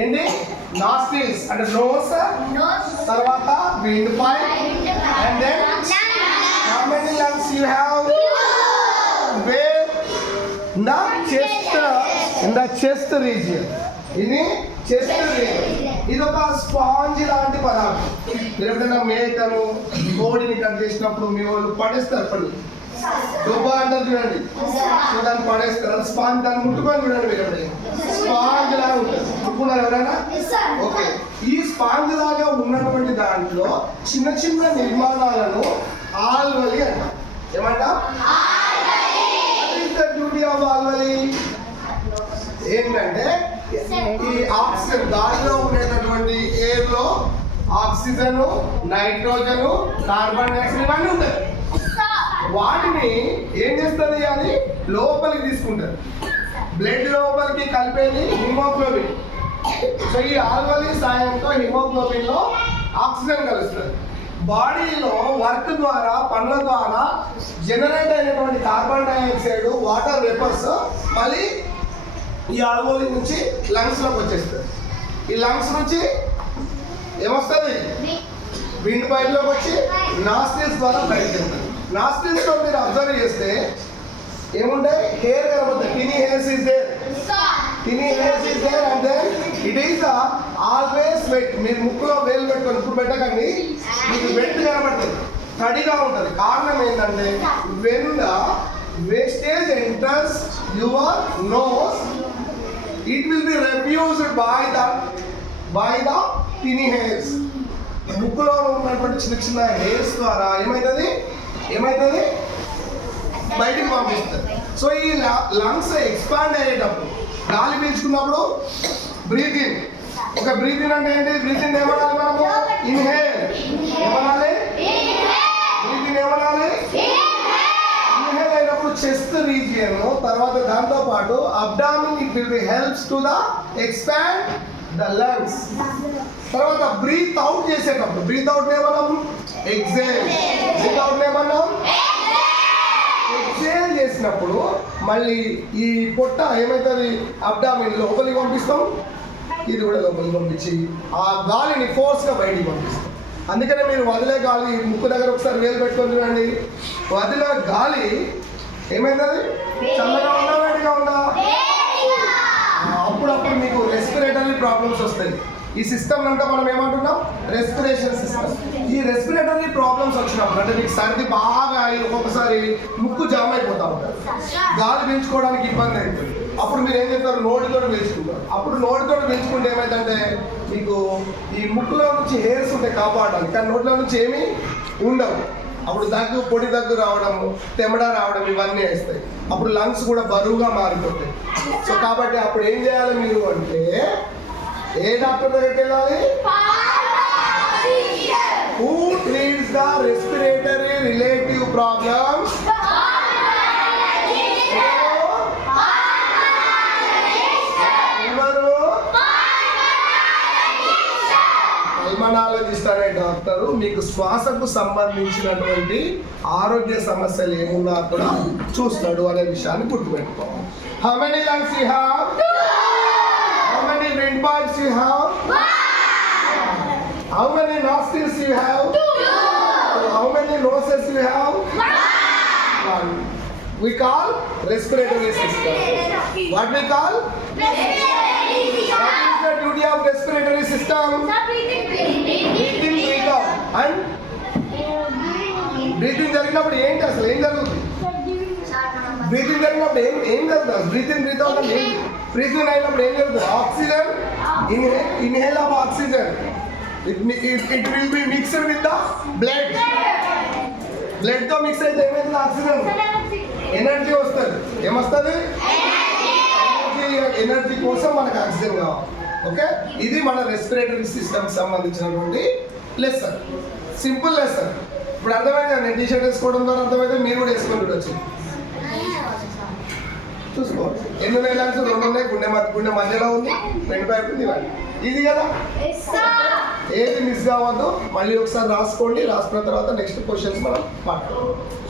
ఏంటి నాస్ట్రిల్స్ అంటే నోస్, తర్వాత wind pipe, and then how many lungs you have? Where? In the chest region. ఇది chest region. ఇది ఒక స్పాంజ్ లాంటి పదార్థం. మీరు ఎప్పుడైనా మేకను కోడిని కట్ చేసినప్పుడు మీ వాళ్ళు పడేస్తారు పళ్ళు దుబ్బా అంటారు చూడండి, సో దాన్ని పడేస్తారు. స్పాంజ్ దాన్ని ముట్టుకొని చూడండి మీరు ఎప్పుడైనా స్పాంజ్ లాగా ఉంటుంది. ముట్టుకున్నారు ఎవరైనా? ఓకే. ఈ స్పాంజ్ లాగా ఉన్నటువంటి దాంట్లో చిన్న చిన్న నిర్మాణాలను ఆల్వలి అంటాం. ఏమంటాం? డ్యూటీ ఆఫ్ ఆల్వలి ఏంటంటే ఈ ఆక్సిజన్ గాలిలో ఉండేటటువంటి ఎయిర్ లో ఆక్సిజన్, నైట్రోజన్, కార్బన్ డైఆక్సైడ్ ఇవన్నీ ఉంటాయి. వాటిని ఏం చేస్తుంది అని లోపలికి తీసుకుంటారు. బ్లడ్ లోపలికి కలిపేది హిమోగ్లోబిన్. సో ఈ ఆల్వలి సాయంతో హిమోగ్లోబిన్ లో ఆక్సిజన్ కలుస్తుంది. బాడీలో వర్క్ ద్వారా, పనుల ద్వారా జనరేట్ అయినటువంటి కార్బన్ డైఆక్సైడ్, వాటర్ వేపర్స్ మళ్ళీ ఈ ఆల్వోలి నుంచి లంగ్స్ లోకి వచ్చేస్తుంది. ఈ లంగ్స్ నుంచి ఏమొస్తుంది? విండ్ పైప్ లోకి వచ్చి నాస్ట్రిల్స్ ద్వారా బయటకు వెళ్తుంది. నాస్ట్రిల్స్ లో మీరు అబ్జర్వ్ చేస్తే ఏముంటాయి? హెయిర్ కనబడుతుంది. Tiny hairs is there, tiny hairs is there, and then it is always wet. మీరు ముక్కులో వేలు పెట్టుకొని ఇప్పుడు పెట్టకండి, మీకు వెట్ కనబడుతుంది, తడిగా ఉంటుంది. కారణం ఏంటంటే when the wastage enters your nose, it will be refused by the tiny hairs. ముక్కులో ఉన్నటువంటి చిన్న చిన్న హెయిర్స్ ద్వారా ఏమైతుంది బయటికి పంపిస్తుంది. సో ఈ లంగ్స్ ఎక్స్పాండ్ అయ్యేటప్పుడు గాలి పీల్చుకున్నప్పుడు బ్రీత్ ఇన్. ఒక బ్రీత్ ఇన్ అంటే ఏంటి? బ్రీత్ ఇన్ ఏమనాలి మనము? ఇన్హేల్. ఏమనాలి? బ్రీత్ ఇన్ ఏమనాలి? Chest region. తర్వాత దాంతో పాటు abdomen, it will be helps to the expand the lungs. తర్వాత బ్రీత్ అవుట్ చేసేటప్పుడు బ్రీత్ అవుట్ ఏమన్నాం? ఎక్సేల్. బ్రీత్ అవుట్ ఏమన్నాం? ఎక్సేల్ చేసినప్పుడు మళ్ళీ ఈ పొట్ట ఏమవుతుంది? అబ్డామిన్ లోపలికి పంపిస్తాం, ఇది కూడా లోపలికి పంపించి ఆ గాలిని ఫోర్స్గా బయటికి పంపిస్తాం. అందుకనే మీరు వదిలే గాలి ముక్కు దగ్గర ఒకసారి వేలు పెట్టుకొని చూడండి. వదిలే గాలి ఏమైతుంది? చల్లగా ఉందా, వేడిగా ఉందా? అప్పుడప్పుడు మీకు రెస్పిరేటరీ ప్రాబ్లమ్స్ వస్తాయి. ఈ సిస్టమ్ అంతా మనం ఏమంటున్నాం? Respiration system. ఈ రెస్పిరేటరీ ప్రాబ్లమ్స్ వచ్చినప్పుడు అంటే మీకు సర్ది బాగా ఒక్కొక్కసారి ముక్కు జామ్ అయిపోతా ఉంటారు, గాలి పీల్చుకోవడానికి ఇబ్బంది అవుతుంది. అప్పుడు మీరు ఏం చేస్తారు? నోటితో పీల్చుకుంటారు. అప్పుడు నోటితో పీల్చుకుంటే ఏమైందంటే మీకు ఈ ముక్కులో నుంచి హెయిర్స్ ఉంటాయి కాపాడడానికి, కానీ నోట్లో నుంచి ఏమీ ఉండవు. అప్పుడు దగ్గు, పొడి దగ్గు రావడము, తెమడ రావడం ఇవన్నీ వేస్తాయి. అప్పుడు లంగ్స్ కూడా బరువుగా మారిపోతాయి. సో కాబట్టి అప్పుడు ఏం చేయాలి మీరు అంటే ఏ డాక్టర్ దగ్గరికి వెళ్ళాలి? Who treats the respiratory relative problems? Pulmonologist అనే డాక్టరు మీకు శ్వాసకు సంబంధించినటువంటి ఆరోగ్య సమస్యలు ఏమున్నా కూడా చూస్తాడు అనే విషయాన్ని గుర్తుపెట్టుకోవాలి. How many lungs you have? How many windpipes you have? How many nostrils you have? How many noses you have? One. We call respiratory system. What we call? What is the duty of respiratory system? Breathe in, breathe out. And breathing జరిగినప్పుడు ఏంటి అసలు ఏం జరుగుతుంది? Breathing జరిగినప్పుడు ఏం జరుగుతుంది? Breath in, breath out అంటే breath in అయినప్పుడు ఏం జరుగుతుంది? Oxygen, inhale of oxygen, it will be mixed with the blood. Blood తో మిక్స్ అయితే ఏమైతుంది? ఆక్సిజన్, ఎనర్జీ వస్తుంది. ఏమొస్తుంది? ఎనర్జీ కోసం మనకు ఆక్సిజన్ కావాలి. ఓకే, ఇది మన రెస్పిరేటరీ సిస్టమ్ సంబంధించినటువంటి లెసన్. Simple lesson. ఇప్పుడు అర్థమైంది. నేను టీ షర్ట్ వేసుకోవడం ద్వారా అర్థమైతే మీరు కూడా వేసుకొని చూడొచ్చు. చూసుకో, ఎన్ని వేల రెండు ఉన్నాయి, గుండె మధ్యలో ఉంది, రెండు పైపు ఉంది. ఇది కదా, ఏది మిస్ కావద్దు. మళ్ళీ ఒకసారి రాసుకోండి. రాసుకున్న తర్వాత నెక్స్ట్ క్వశ్చన్స్ మనం మాట్లాడుకుందాం.